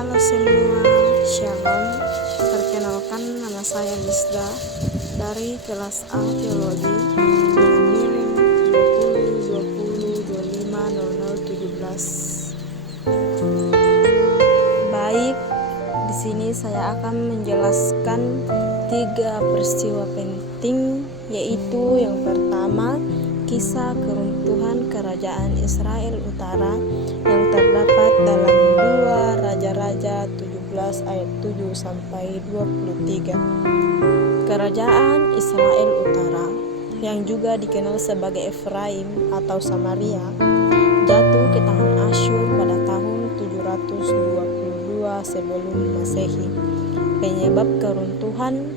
Halo semua, Shalom. Perkenalkan, nama saya Lisda dari kelas A Teologi dengan miring 2020250017. Baik, di sini saya akan menjelaskan 3 peristiwa penting, yaitu yang pertama, kisah keruntuhan kerajaan Israel Utara yang terdapat dalam 2 Raja-Raja 17 ayat 7 sampai 23. Kerajaan Israel Utara yang juga dikenal sebagai Efraim atau Samaria jatuh ke tangan Asyur pada tahun 722 sebelum Masehi. Penyebab keruntuhan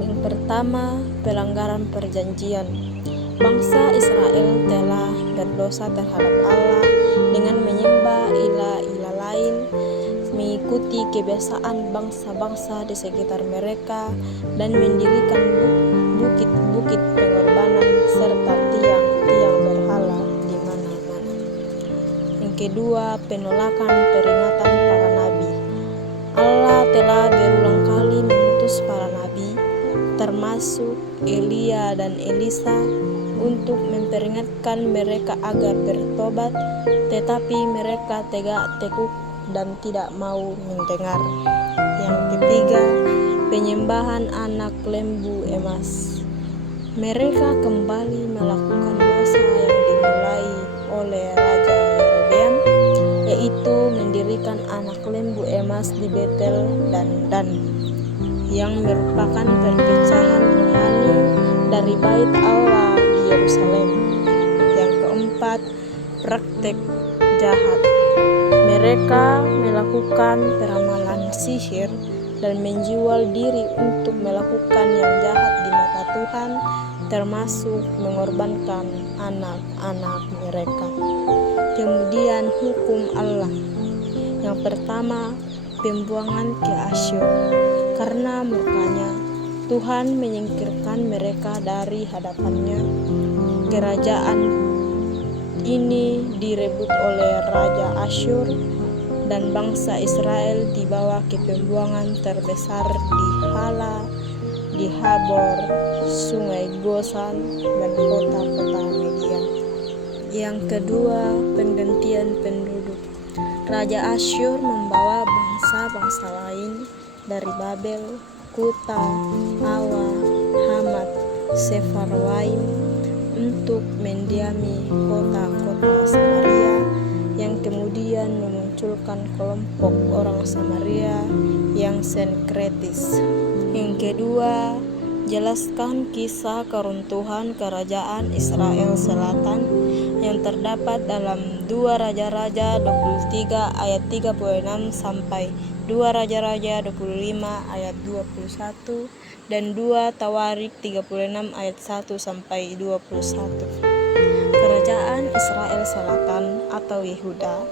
yang pertama, pelanggaran perjanjian. Bangsa Israel telah berdosa terhadap Allah dengan menyembah ilah-ilah lain, mengikuti kebiasaan bangsa-bangsa di sekitar mereka, dan mendirikan bukit-bukit pengorbanan serta tiang-tiang berhala di mana-mana. Yang kedua, penolakan peringatan para nabi. Allah telah berulang kali mengutus para nabi, termasuk Elia dan Elisa, untuk memperingatkan mereka agar bertobat, tetapi mereka tegak tekuk dan tidak mau mendengar. Yang ketiga, penyembahan anak lembu emas. Mereka kembali melakukan dosa yang dimulai oleh Raja Yerobeam, yaitu mendirikan anak lembu emas di Betel dan Dan, yang merupakan perpecahan rohani dari bait Allah di Yerusalem. Yang keempat, praktek jahat. Mereka melakukan peramalan sihir dan menjual diri untuk melakukan yang jahat di mata Tuhan, termasuk mengorbankan anak-anak mereka. Kemudian hukum Allah. Yang pertama, pembuangan ke Asyur. Karena murkanya, Tuhan menyingkirkan mereka dari hadapannya. Kerajaan ini direbut oleh Raja Asyur, dan bangsa Israel dibawa ke pembuangan terbesar di Hala, di Habor, Sungai Gosan, dan kota-kota Median. Yang kedua, penggantian penduduk. Raja Asyur membawa bangsa-bangsa lain dari Babel, Kuta, Awa, Hamat, Sefarwaim untuk mendiami kota-kota Samaria, yang kemudian memunculkan kelompok orang Samaria yang sinkretis. Yang kedua, jelaskan kisah keruntuhan kerajaan Israel Selatan yang terdapat dalam 2 Raja-Raja 23 ayat 36 sampai 2 Raja-Raja 25 ayat 21 dan 2 Tawarik 36 ayat 1 sampai 21. Kerajaan Israel Selatan atau Yehuda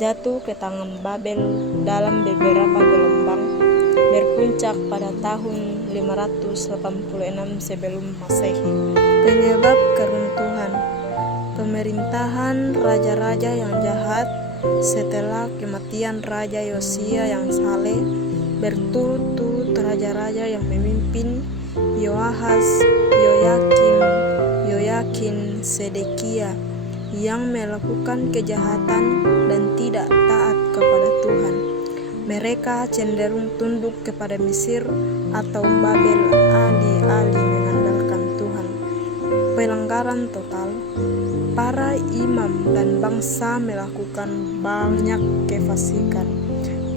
jatuh ke tangan Babel dalam beberapa gelombang, berpuncak pada tahun 586 sebelum Masehi. Penyebab keruntuhan: pemerintahan raja-raja yang jahat. Setelah kematian Raja Yosia yang saleh, berturut-turut raja-raja yang memimpin: Yoahaz, Yoyakin, Sedekia, yang melakukan kejahatan dan tidak taat kepada Tuhan. Mereka cenderung tunduk kepada Mesir atau Babel, alih-alih mengandalkan Tuhan. Pelanggaran total. Para imam dan bangsa melakukan banyak kefasikan,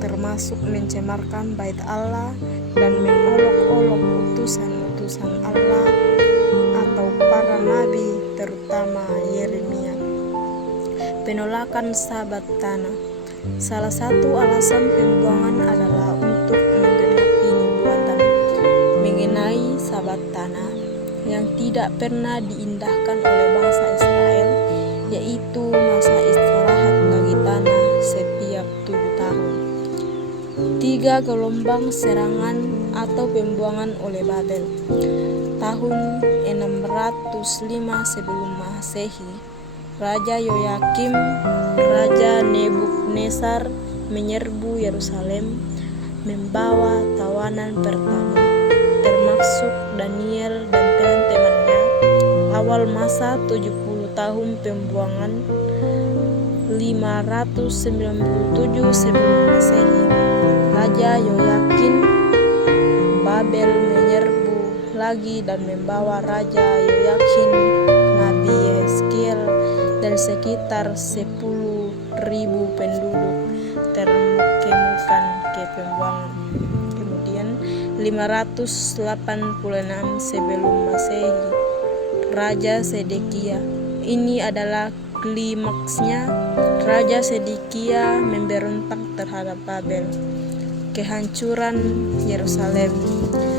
termasuk mencemarkan bait Allah dan mengolok-olok utusan-utusan Allah atau para nabi, terutama Yeremia. Penolakan Sabat tanah. Salah satu alasan pembuangan adalah untuk menggenapi nubuatan mengenai Sabat tanah yang tidak pernah diindahkan oleh bangsa Israel, yaitu masa istirahat bagi tanah setiap 7 tahun. 3 gelombang serangan atau pembuangan oleh Babel. Tahun 605 sebelum Masehi, Raja Yoyakim, Raja Nebukadnezar Nebukadnezar menyerbu Yerusalem membawa tawanan pertama, termasuk Daniel dan teman-temannya. Awal masa 70 tahun pembuangan 597 sebelum Masehi, Raja Yoyakin Babel menyerbu lagi dan membawa Raja Yoyakin, Nabi Yehezkiel, dan sekitar 10.000 penduduk terkemukan ke pembuangan. Kemudian 586 sebelum Masehi, Raja Sedekia. Ini adalah klimaksnya. Raja Sedekia memberontak terhadap Babel. Kehancuran Yerusalem.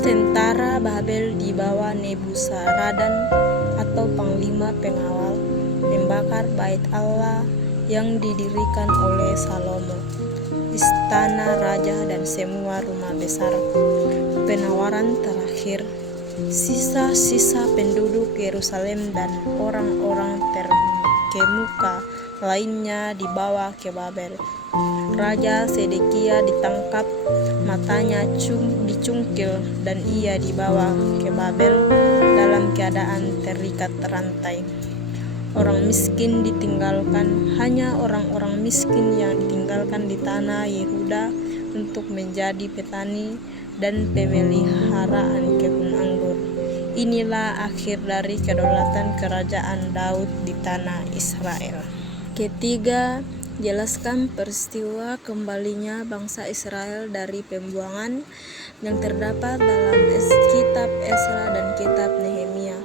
Tentara Babel di bawah Nebuzaradan atau panglima pengawal membakar bait Allah yang didirikan oleh Salomo, istana raja dan semua rumah besar. Penawaran terakhir. Sisa-sisa penduduk Yerusalem dan orang-orang terkemuka lainnya dibawa ke Babel. Raja Sedekia ditangkap, matanya dicungkil, dan ia dibawa ke Babel dalam keadaan terikat rantai. Orang miskin ditinggalkan, hanya orang-orang miskin yang ditinggalkan di tanah Yehuda untuk menjadi petani dan pemeliharaan kebun anggur. Inilah akhir dari kedaulatan kerajaan Daud di tanah Israel. Ketiga, jelaskan peristiwa kembalinya bangsa Israel dari pembuangan yang terdapat dalam kitab Esra dan kitab Nehemia.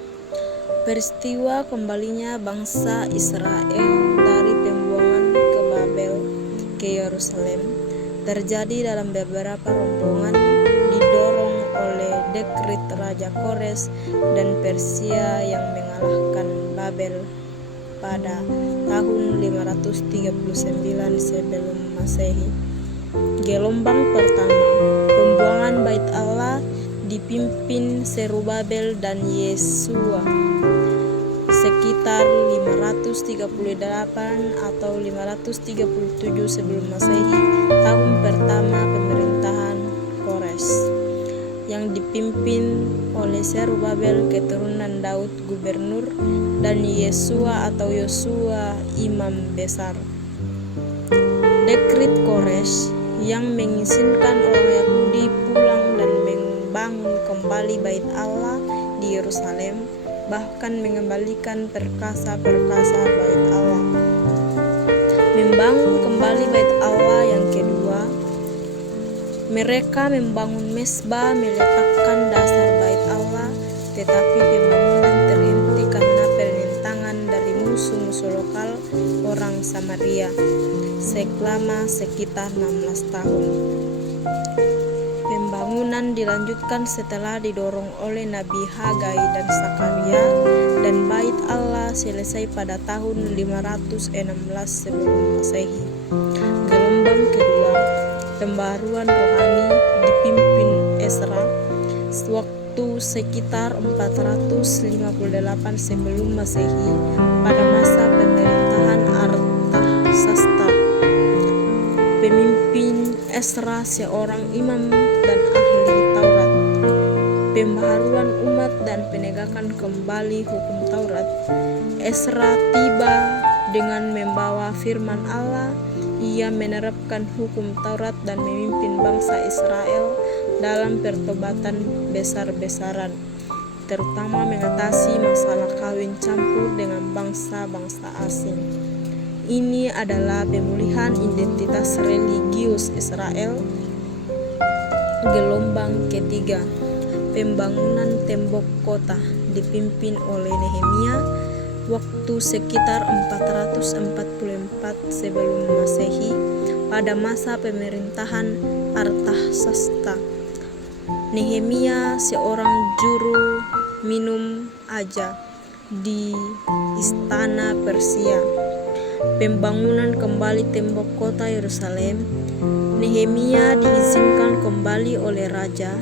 Peristiwa kembalinya bangsa Israel dari pembuangan ke Babel ke Yerusalem terjadi dalam beberapa rombongan didorong oleh dekret Raja Kores dan Persia yang mengalahkan Babel pada tahun 539 sebelum Masehi. Gelombang pertama, pembuangan bait Allah dipimpin Zerubabel dan Yesua sekitar 538 atau 537 sebelum Masehi, tahun pertama pemerintahan Kores, yang dipimpin oleh Zerubabel keturunan Daud gubernur dan Yesua atau Yosua imam besar. Dekret Kores yang mengizinkan orang Yahudi pulang dan membangun kembali bait Allah di Yerusalem, bahkan mengembalikan perkasa-perkasa bait Allah. Membangun kembali bait Allah yang kedua, mereka membangun mezbah, meletakkan dasar bait Allah, tetapi pembangunan terhenti karena perintangan dari musuh-musuh lokal orang Samaria selama sekitar 16 tahun. Pembangunan dilanjutkan setelah didorong oleh Nabi Hagai dan Zakaria, dan bait Allah selesai pada tahun 516 sebelum Masehi. Gelombang kedua, pembaruan rohani dipimpin Esra waktu sekitar 458 sebelum Masehi pada masa pemerintahan Artasasta. Pemimpin Esra seorang imam dan ahli Taurat. Pembaharuan umat dan penegakan kembali hukum Taurat. Esra tiba dengan membawa firman Allah. Ia menerapkan hukum Taurat dan memimpin bangsa Israel dalam pertobatan besar-besaran, terutama mengatasi masalah kawin campur dengan bangsa-bangsa asing. Ini adalah pemulihan identitas religius Israel. Gelombang ketiga, pembangunan tembok kota dipimpin oleh Nehemia waktu sekitar 444 sebelum Masehi pada masa pemerintahan Artasasta. Nehemia seorang juru minum aja di istana Persia. Pembangunan kembali tembok kota Yerusalem. Nehemia diizinkan kembali oleh raja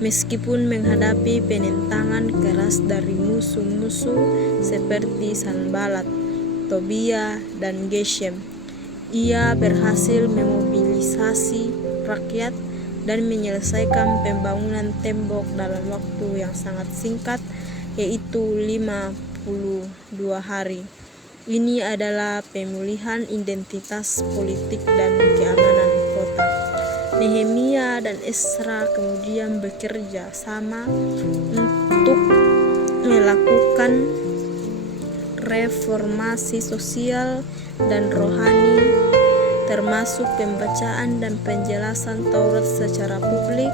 meskipun menghadapi penentangan keras dari musuh-musuh seperti Sanbalat, Tobia, dan Geshem. Ia berhasil memobilisasi rakyat dan menyelesaikan pembangunan tembok dalam waktu yang sangat singkat, yaitu 52 hari. Ini adalah pemulihan identitas politik dan keamanan kota. Nehemia dan Ezra kemudian bekerja sama untuk melakukan reformasi sosial dan rohani, termasuk pembacaan dan penjelasan Taurat secara publik,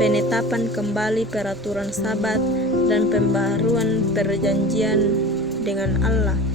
penetapan kembali peraturan Sabat, dan pembaharuan perjanjian dengan Allah.